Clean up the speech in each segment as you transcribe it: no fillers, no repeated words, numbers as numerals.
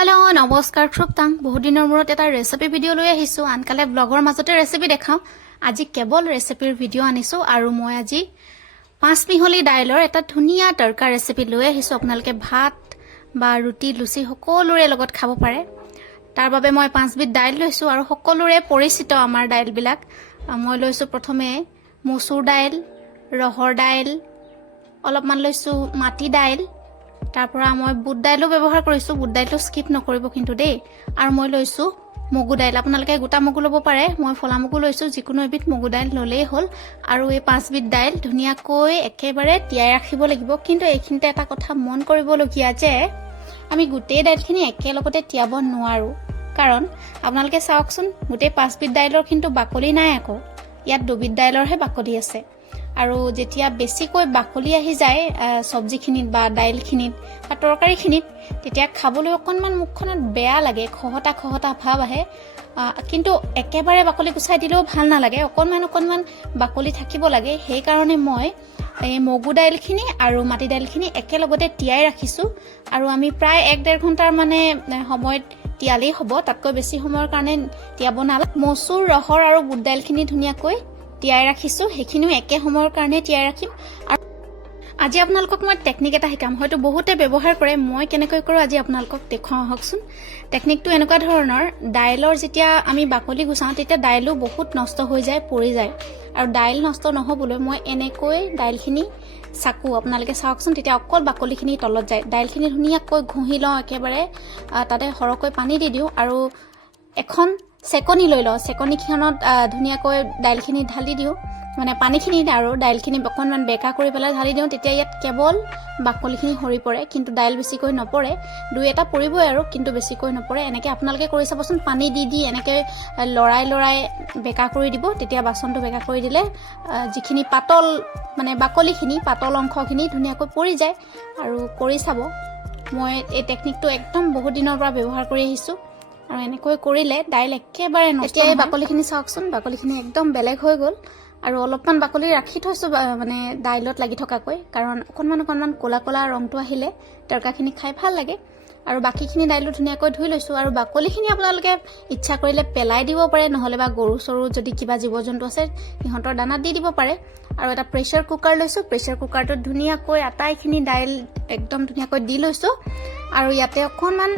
Hello नमस्कार श्रोताং बहुत दिনৰ মূৰত এটা ৰেচিপি ভিডিও লৈ আহিছো আনকালে ব্লগৰ মাজতে ৰেচিপি দেখাও আজি কেৱল ৰেচিপিৰ ভিডিও আনিছো আৰু মই আজি 5 মিহলি ডাইলৰ এটা ধুনিয়া তৰকা ৰেচিপি লৈ আহিছো আপোনালোকে ভাত বা ৰুটি লুচি সকলোৰে লগত খাব পাৰে তাৰ বাবে মই 5 বিধ ডাইল লৈছো আৰু সকলোৰে পৰিচিত আমাৰ ডাইল বিলাক মই লৈছো প্ৰথমে মসুৰ ডাইল ৰহৰ ডাইল অলপমান লৈছো মাটি ডাইল তাৰপৰ মই বুট ডাইলও ব্যবহাৰ কৰিছো বুট ডাইলটো স্কিপ নকৰিব কিন্তু দেই আৰু মই লৈছো মগু ডাইল আপোনালোকে গোটা মগু লব পাৰে মই ফলা মগু লৈছো যিকোনো এবিধ মগু ডাইল ললেই হল আৰু এই 5 বিধ ডাইল ধুনিয়াকৈ একেবাৰে তিয়াই ৰাখিব লাগিব কিন্তু এইখিনিতে এটা কথা মন কৰিবলগীয়া যে আমি গোটেই ডাইলখিনি একেলগতে তিয়াব নোৱাৰো কাৰণ আপোনালোকে চাওকচোন গোটেই 5 বিধ ডাইলৰ কিন্তু বাকলি নাই আকৌ ইয়াত দুবিধ ডাইলৰহে বাকলি আছে আৰু যেতিয়া বেছিকৈ বাকলি আহি যায় সবজিখিনিত বা ডাইলখিনিত বা তৰকাৰীখিনিত তেতিয়া খাবলৈ অকনমান মুখখনত বেয়া লাগে খহটা ভাব আহে কিন্তু একেবাৰে বাকলি গুছাই দিলেও ভাল নালাগে অকনমান বাকলি থাকিব লাগে সেই কাৰণে মই এই মগু ডাইলখিনি আৰু মাটি ডাইলখিনি একেলগতে তিয়াই ৰাখিছো আৰু আমি প্ৰায় 1.5 ঘণ্টাৰ মানে সময়ত তিয়ালেই হ'ব তাতকৈ বেছি সময়ৰ কাৰণে তিয়াব নালাগে মসুৰ ৰহৰ আৰু বুট ডাইলখিনি ধুনিয়াকৈ তিয়াই ৰাখিছো হেখিনিও একে সময়ৰ কাৰণে তিয়াই ৰাখিম আৰু আজি আপোনালোকক মই টেকনিক এটা শিকাম হয়তো বহুতে ব্যৱহাৰ কৰে মই কেনেকৈ কৰো আজি আপোনালোকক দেখাও হকচোন টেকনিকটো এনেকুৱা ধৰণৰ ডাইলৰ যেতিয়া আমি বাকলি গুছাও তেতিয়া ডাইলও বহুত নষ্ট হৈ যায় পৰি যায় আৰু ডাইল নষ্ট নহবলৈ মই এনেকৈ ডাইলখিনি চাকু আপোনালোকে চাওকচোন তেতিয়া অকল বাকলিখিনি তলত যায় ডাইলখিনি ধুনিয়াকৈ ঘুহি লওঁ একেবাৰে তাতে হৰকৈ পানী দি দিওঁ আৰু এখন সেকনি লৈ লওঁ সেকনিখনত ধুনিয়াকৈ ডাইলখিনি ঢালি দিওঁ মানে পানীখিনি আৰু ডাইলখিনি অকনমান বেকা কৰি পেলাই ঢালি দিওঁ তেতিয়া ইয়াত কেৱল বাকলিখিনি হৰি পৰে কিন্তু ডাইল বেছিকৈ নপৰে দুই এটা পৰিবই আৰু কিন্তু বেছিকৈ নপৰে এনেকৈ আপোনালোকে কৰি চাবচোন পানী দি এনেকৈ লৰাই বেকা কৰি দিব তেতিয়া বাচনটো বেকা কৰি দিলে যিখিনি পাতল মানে বাকলিখিনি পাতল অংশখিনি ধুনিয়াকৈ পৰি যায় আৰু কৰি চাব মই এই টেকনিকটো একদম বহুত দিনৰ পৰা ব্যৱহাৰ কৰি আহিছো আৰু এনেকৈ কৰিলে ডাইল একেবাৰে নষ্ট নহয় বাকলিখিনি চাওকচোন বাকলিখিনি একদম বেলেগ হৈ গ'ল আৰু অলপমান বাকলি ৰাখি থৈছো মানে ডাইলত লাগি থকাকৈ কাৰণ অকনমান কোলা ৰংটো আহিলে তৰকাখিনি খাই ভাল লাগে আৰু বাকিখিনি ডাইলো ধুনিয়াকৈ ধুই লৈছো আৰু বাকলিখিনি আপোনালোকে ইচ্ছা কৰিলে পেলাই দিব পাৰে নহলে বা গৰু সৰু যদি কিবা জীৱ-জন্তু আছে ইহঁতৰ দানাত দি দিব পাৰে আৰু এটা প্ৰেসাৰ কুকাৰ লৈছো প্ৰেসাৰ কুকাৰটো ধুনিয়াকৈ আটাইখিনি ডাইল একদম ধুনিয়াকৈ দি লৈছো আৰু ইয়াতে অকনমান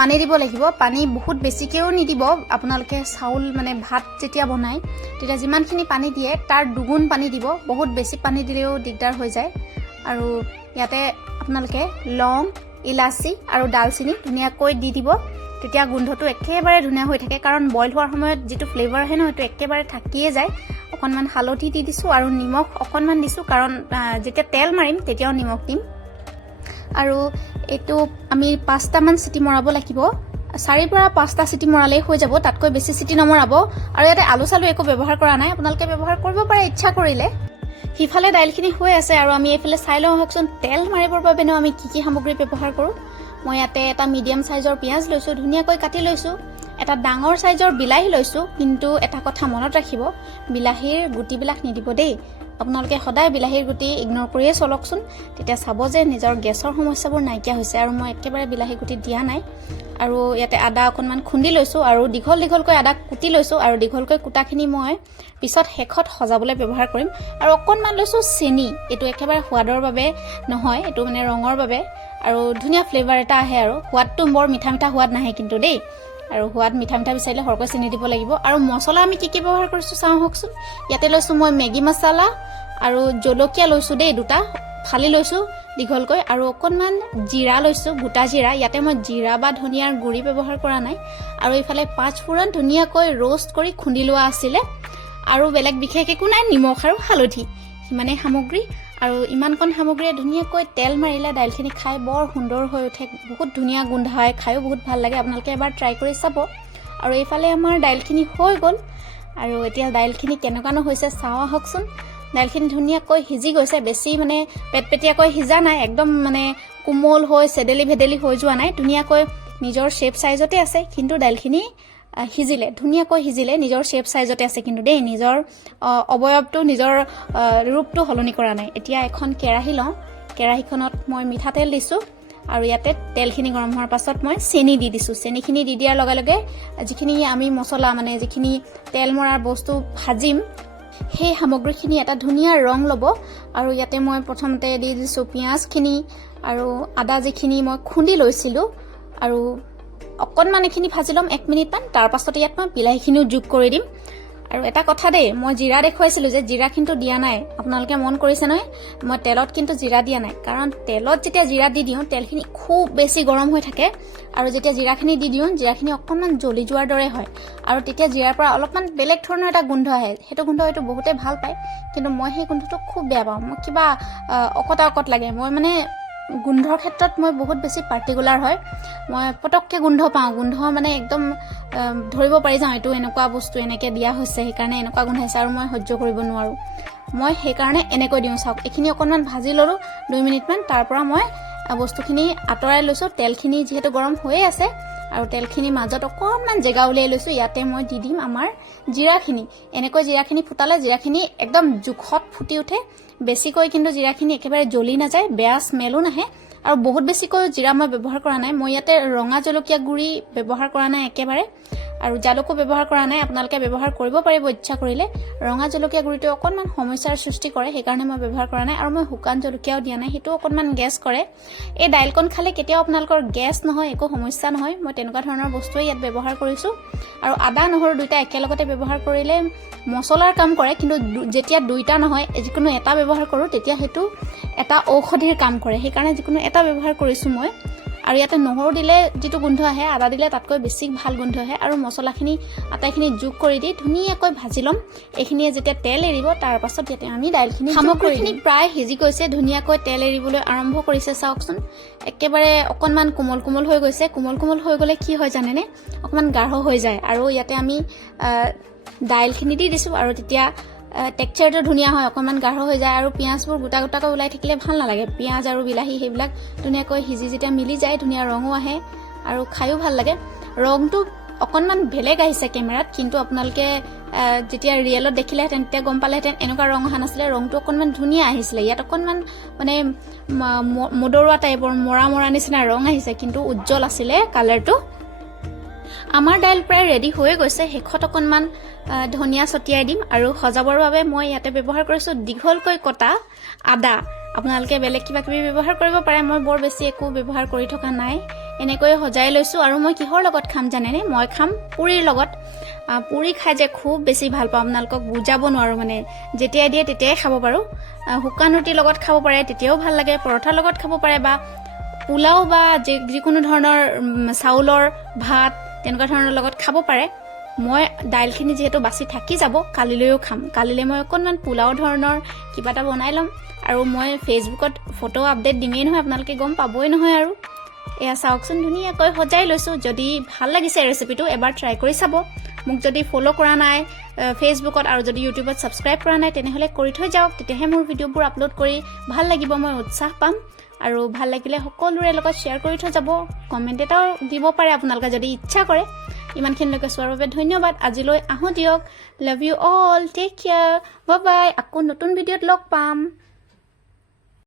পানী দিব লাগিব পানী বহুত বেছিকেও নিদিব আপোনালোকে চাউল মানে ভাত যেতিয়া বনাই তেতিয়া যিমানখিনি পানী দিয়ে তাৰ দুগুণ পানী দিব বহুত বেছি পানী দিলেও দিগদাৰ হৈ যায় আৰু ইয়াতে আপোনালোকে লং ইলাচি আৰু ডালচিনি ধুনিয়াকৈ দি দিব তেতিয়া গোন্ধটো একেবাৰে ধুনিয়া হৈ থাকে কাৰণ বইল হোৱাৰ সময়ত যেটো ফ্লেভাৰ আহে ন এটো একেবাৰে থাকিয়ে যায় অকনমান হালধি দি দিছো আৰু নিমখ অকনমান দিছো কাৰণ যেতিয়া তেল মাৰিম তেতিয়াও নিমখ দিম আৰু এটো আমি 5টা মান সিটি মৰাব লাগিব 4 পৰা 5টা সিটি মৰালে হৈ যাব তাতকৈ বেছি সিটি নমৰাব আৰু ইয়াতে আলু চালু একো ব্যৱহাৰ কৰা নাই আপোনালোকে ব্যৱহাৰ কৰিব পাৰে ইচ্ছা কৰিলে হিফালে ডাইলখিনি হৈ আছে আৰু আমি এইফালে চাই লওঁ হকচোন তেল মাৰিবৰ বাবে আমি কি সামগ্ৰী ব্যৱহাৰ কৰো মই ইয়াতে এটা মিডিয়াম সাইজৰ পিয়াজ লৈছো ধুনিয়াকৈ কাটি লৈছো এটা ডাঙৰ সাইজৰ বিলাহী লৈছো কিন্তু এটা কথা মনত ৰাখিব বিলাহীৰ গুটিবিলাক নিদিব দেই আপোনালোকে সদায় বিলাহীৰ গুটি ইগনোৰ কৰিয়ে চলকচোন তেতিয়া চাব যে নিজৰ গেছৰ সমস্যাবোৰ নাইকিয়া হৈছে আৰু মই একেবাৰে বিলাহী গুটি দিয়া নাই আৰু ইয়াতে আদা অকনমান খুন্দি লৈছো আৰু দীঘলকৈ আদা কুটি লৈছো আৰু দীঘলকৈ কুটাখিনি মই পিছত হেখত সজাবলৈ ব্যৱহাৰ কৰিম আৰু অকনমান লৈছো চেনি এটো একেবাৰে সোৱাদৰ বাবে নহয় এটো মানে ৰঙৰ বাবে আৰু ধুনিয়া ফ্লেভাৰ এটা আহে আৰু সোৱাদটো বৰ মিঠা সোৱাদ নাহে কিন্তু দেই আৰু সোৱাদ মিঠা বিচাৰিলে হৰকৈ চেনি দিব লাগিব আৰু মছলা আমি কি ব্যৱহাৰ কৰিছো চাও হকচোন ইয়াতে লৈছো মই মেগি মছলা আৰু জলকীয়া লৈছো দেই দুটা ফালি লৈছো দীঘলকৈ আৰু অকনমান জিৰা লৈছো গোটা জিৰা ইয়াতে মই জিৰা বা ধনিয়াৰ গুৰি ব্যৱহাৰ কৰা নাই আৰু ইফালে 5 ফুৰণ ধুনিয়াকৈ ৰোষ্ট কৰি খুন্দি লোৱা আছিল আৰু বেলেগ বিশেষ একো নাই নিমখ আৰু হালধি মানে সামগ্ৰী আৰু ইমানকন সামগ্ৰীয়ে ধুনিয়াকৈ তেল মাৰিলে ডাইলখিনি খাই বৰ সুন্দৰ হৈ উঠে বহুত ধুনিয়া গোন্ধ হয় খায়ও বহুত ভাল লাগে আপোনালোকে এবাৰ ট্ৰাই কৰি চাব আৰু এইফালে আমাৰ ডাইলখিনি হৈ গ'ল আৰু এতিয়া ডাইলখিনি কেনেকুৱানো হৈছে চাও হকচোন ডাইলখিনি ধুনিয়াকৈ সিজি গৈছে বেছি মানে পেটপেটিয়াকৈ সিজা নাই একদম মানে কোমল হৈ ভেদেলি হৈ যোৱা নাই ধুনিয়াকৈ নিজৰ শেপ সাইজতে আছে কিন্তু ডাইলখিনি হিজিলে ধুনিয়াকৈ হিজিলে নিজৰ শেপ সাইজতে আছে কিন্তু দেই নিজৰ অবয়বটো নিজৰ ৰূপটো হলনি কৰা নাই এতিয়া এখন কেৰাহী লওঁ কেৰাহীখনত মই মিঠাতেল দিছো আৰু ইয়াতে তেলখিনি গৰম হোৱাৰ পাছত মই চেনি দি দিছোঁ। চেনিখিনি দি দিয়াৰ লগে লগে যিখিনি আমি মছলা মানে যিখিনি তেল মৰাৰ বস্তু ভাজিম সেই সামগ্ৰীখিনি এটা ধুনীয়া ৰং ল'ব। আৰু ইয়াতে মই প্ৰথমতে দি দিছোঁ পিঁয়াজখিনি আৰু আদা যিখিনি মই খুন্দি লৈছিলোঁ আৰু অকণমান এইখিনি ভাজি ল'ম 1 মিনিটমান। তাৰ পাছতে ইয়াত মই বিলাহীখিনিও যোগ কৰি দিম। আৰু এটা কথা দেই, মই জিৰা দেখুৱাইছিলোঁ যে জিৰা কিন্তু দিয়া নাই, আপোনালোকে মন কৰিছে নহয়, মই তেলত কিন্তু জিৰা দিয়া নাই। কাৰণ তেলত যেতিয়া জিৰা দি দিওঁ তেলখিনি খুব বেছি গৰম হৈ থাকে আৰু যেতিয়া জিৰাখিনি দি দিওঁ জিৰাখিনি অকণমান জ্বলি যোৱাৰ দৰে হয় আৰু তেতিয়া জিৰাৰ পৰা অলপমান বেলেগ ধৰণৰ এটা গোন্ধ আহে। সেইটো গোন্ধ হয়তো বহুতে ভাল পায়, কিন্তু মই সেই গোন্ধটো খুব বেয়া পাওঁ। মই কিবা অকত লাগে। মই মানে গোন্ধৰ ক্ষেত্ৰত মই বহুত বেছি পাৰ্টিকুলাৰ হয়। মই পটককৈ গোন্ধ পাওঁ, গোন্ধ মানে একদম ধৰিব পাৰি যাওঁ এইটো এনেকুৱা বস্তু এনেকৈ দিয়া হৈছে সেইকাৰণে এনেকুৱা গোন্ধাইছে আৰু মই সহ্য কৰিব নোৱাৰোঁ। মই সেইকাৰণে এনেকৈ দিওঁ। চাওক, এইখিনি অকণমান ভাজি ল'লোঁ 2 মিনিটমান। তাৰ পৰা মই বস্তুখিনি আঁতৰাই লৈছোঁ। তেলখিনি যিহেতু গৰম হৈয়ে আছে আৰু তেলখিনিৰ মাজত অকণমান জেগা উলিয়াই লৈছোঁ। ইয়াতে মই দি দিম আমাৰ জিৰাখিনি। এনেকৈ জিৰাখিনি ফুটালে জিৰাখিনি একদম জোখত ফুটি উঠে। বেছিকৈ কিন্তু জিৰাখিনি একেবাৰে জ্বলি নাযায়, বেয়া স্মেলো নাহে। আৰু বহুত বেছিকৈ জিৰা মই ব্যৱহাৰ কৰা নাই। মই ইয়াতে ৰঙা জলকীয়া গুড়ি ব্যৱহাৰ কৰা নাই একেবাৰে, আৰু জালুকো ব্যৱহাৰ কৰা নাই। আপোনালোকে ব্যৱহাৰ কৰিব পাৰিব ইচ্ছা কৰিলে। ৰঙা জলকীয়া গুড়িটো অকণমান সমস্যাৰ সৃষ্টি কৰে, সেইকাৰণে মই ব্যৱহাৰ কৰা নাই। আৰু মই শুকান জলকীয়াও দিয়া নাই, সেইটো অকণমান গেছ কৰে। এই দাইলকণ খালে কেতিয়াও আপোনালোকৰ গেছ নহয়, একো সমস্যা নহয়। মই তেনেকুৱা ধৰণৰ বস্তুৱেই ইয়াত ব্যৱহাৰ কৰিছোঁ। আৰু আদা নহৰু দুইটা একেলগতে ব্যৱহাৰ কৰিলে মছলাৰ কাম কৰে, কিন্তু যেতিয়া দুইটা নহয় যিকোনো এটা ব্যৱহাৰ কৰোঁ তেতিয়া সেইটো এটা ঔষধিৰ কাম কৰে। সেইকাৰণে যিকোনো এটা ব্যৱহাৰ কৰিছোঁ মই। আৰু ইয়াতে নহৰু দিলে যিটো গোন্ধ আহে আদা দিলে তাতকৈ বেছি ভাল গোন্ধ আহে। আৰু মছলাখিনি আটাইখিনি যোগ কৰি দি ধুনীয়াকৈ ভাজি ল'ম। এইখিনিয়ে যেতিয়া তেল এৰিব তাৰ পাছত ইয়াতে আমি দাইলখিনি সামগ্ৰীখিনি প্ৰায় সিজি গৈছে, ধুনীয়াকৈ তেল এৰিবলৈ আৰম্ভ কৰিছে। চাওকচোন, একেবাৰে অকণমান কোমল কোমল হৈ গৈছে। কোমল কোমল হৈ গ'লে কি হয় জানেনে, অকণমান গাঢ় হৈ যায়। আৰু ইয়াতে আমি দাইলখিনি দি দিছোঁ আৰু তেতিয়া টেক্সচাৰটো ধুনীয়া হয়, অকণমান গাঢ় হৈ যায়। আৰু পিঁয়াজবোৰ গোটা গোটাকৈ ওলাই থাকিলে ভাল নালাগে। পিঁয়াজ আৰু বিলাহী সেইবিলাক ধুনীয়াকৈ সিজি যেতিয়া মিলি যায় ধুনীয়া ৰঙো আহে আৰু খায়ো ভাল লাগে। ৰংটো অকণমান বেলেগ আহিছে কেমেৰাত, কিন্তু আপোনালোকে যেতিয়া ৰিয়েলত দেখিলেহেঁতেন তেতিয়া গম পালেহেঁতেন এনেকুৱা ৰং অহা নাছিলে। ৰংটো অকণমান ধুনীয়া আহিছিলে। ইয়াত অকণমান মানে মদৰুৱা টাইপৰ মৰা মৰা নিচিনা ৰং আহিছে, কিন্তু উজ্জ্বল আছিলে কালাৰটো। আমাৰ দাইল প্ৰায় ৰেডি হৈ গৈছে। শেষত অকণমান ধনিয়া ছটিয়াই দিম। আৰু সজাবৰ বাবে মই ইয়াতে ব্যৱহাৰ কৰিছোঁ দীঘলকৈ কটা আদা। আপোনালোকে বেলেগ কিবা কিবি ব্যৱহাৰ কৰিব পাৰে, মই বৰ বেছি একো ব্যৱহাৰ কৰি থকা নাই। এনেকৈ সজাই লৈছোঁ। আৰু মই কিহৰ লগত খাম জানেনে, মই খাম পুৰিৰ লগত। পুৰি খাই যে খুব বেছি ভাল পাওঁ, আপোনালোকক বুজাব নোৱাৰোঁ। মানে যেতিয়াই দিয়ে তেতিয়াই খাব পাৰোঁ। শুকান ৰুটিৰ লগত খাব পাৰে, তেতিয়াও ভাল লাগে। পৰঠাৰ লগত খাব পাৰে, বা পোলাও বা যিকোনো ধৰণৰ চাউলৰ ভাত তেনেকুৱা ধৰণৰ লগত খাব পাৰে। মই দাইলখিনি যিহেতু বাচি থাকি যাব, কালিলৈও খাম। কালিলৈ মই অকণমান পোলাও ধৰণৰ কিবা এটা বনাই ল'ম। আৰু মই ফেচবুকত ফটো আপডেট দিমেই নহয়, আপোনালোকে গম পাবই নহয়। আৰু এয়া চাওকচোন, ধুনীয়াকৈ সজাই লৈছোঁ। যদি ভাল লাগিছে ৰেচিপিটো এবাৰ ট্ৰাই কৰি চাব। মোক যদি ফ'ল' কৰা নাই ফেচবুকত আৰু যদি ইউটিউবত ছাবস্ক্ৰাইব কৰা নাই তেনেহ'লে কৰি থৈ যাওক। তেতিয়াহে মোৰ ভিডিঅ'বোৰ আপলোড কৰি ভাল লাগিব, মই উৎসাহ পাম। আৰু ভাল লাগিলে সকলোৰে লগত শ্বেয়াৰ কৰি থৈ যাব। কমেণ্ট এটাও দিব পাৰে আপোনালোকে যদি ইচ্ছা কৰে। ইমানখিনিলৈকে চোৱাৰ বাবে ধন্যবাদ। আজিলৈ আহোঁ দিয়ক। Love you all, take care, bye bye. আকৌ নতুন ভিডিঅ'ত লগ পাম।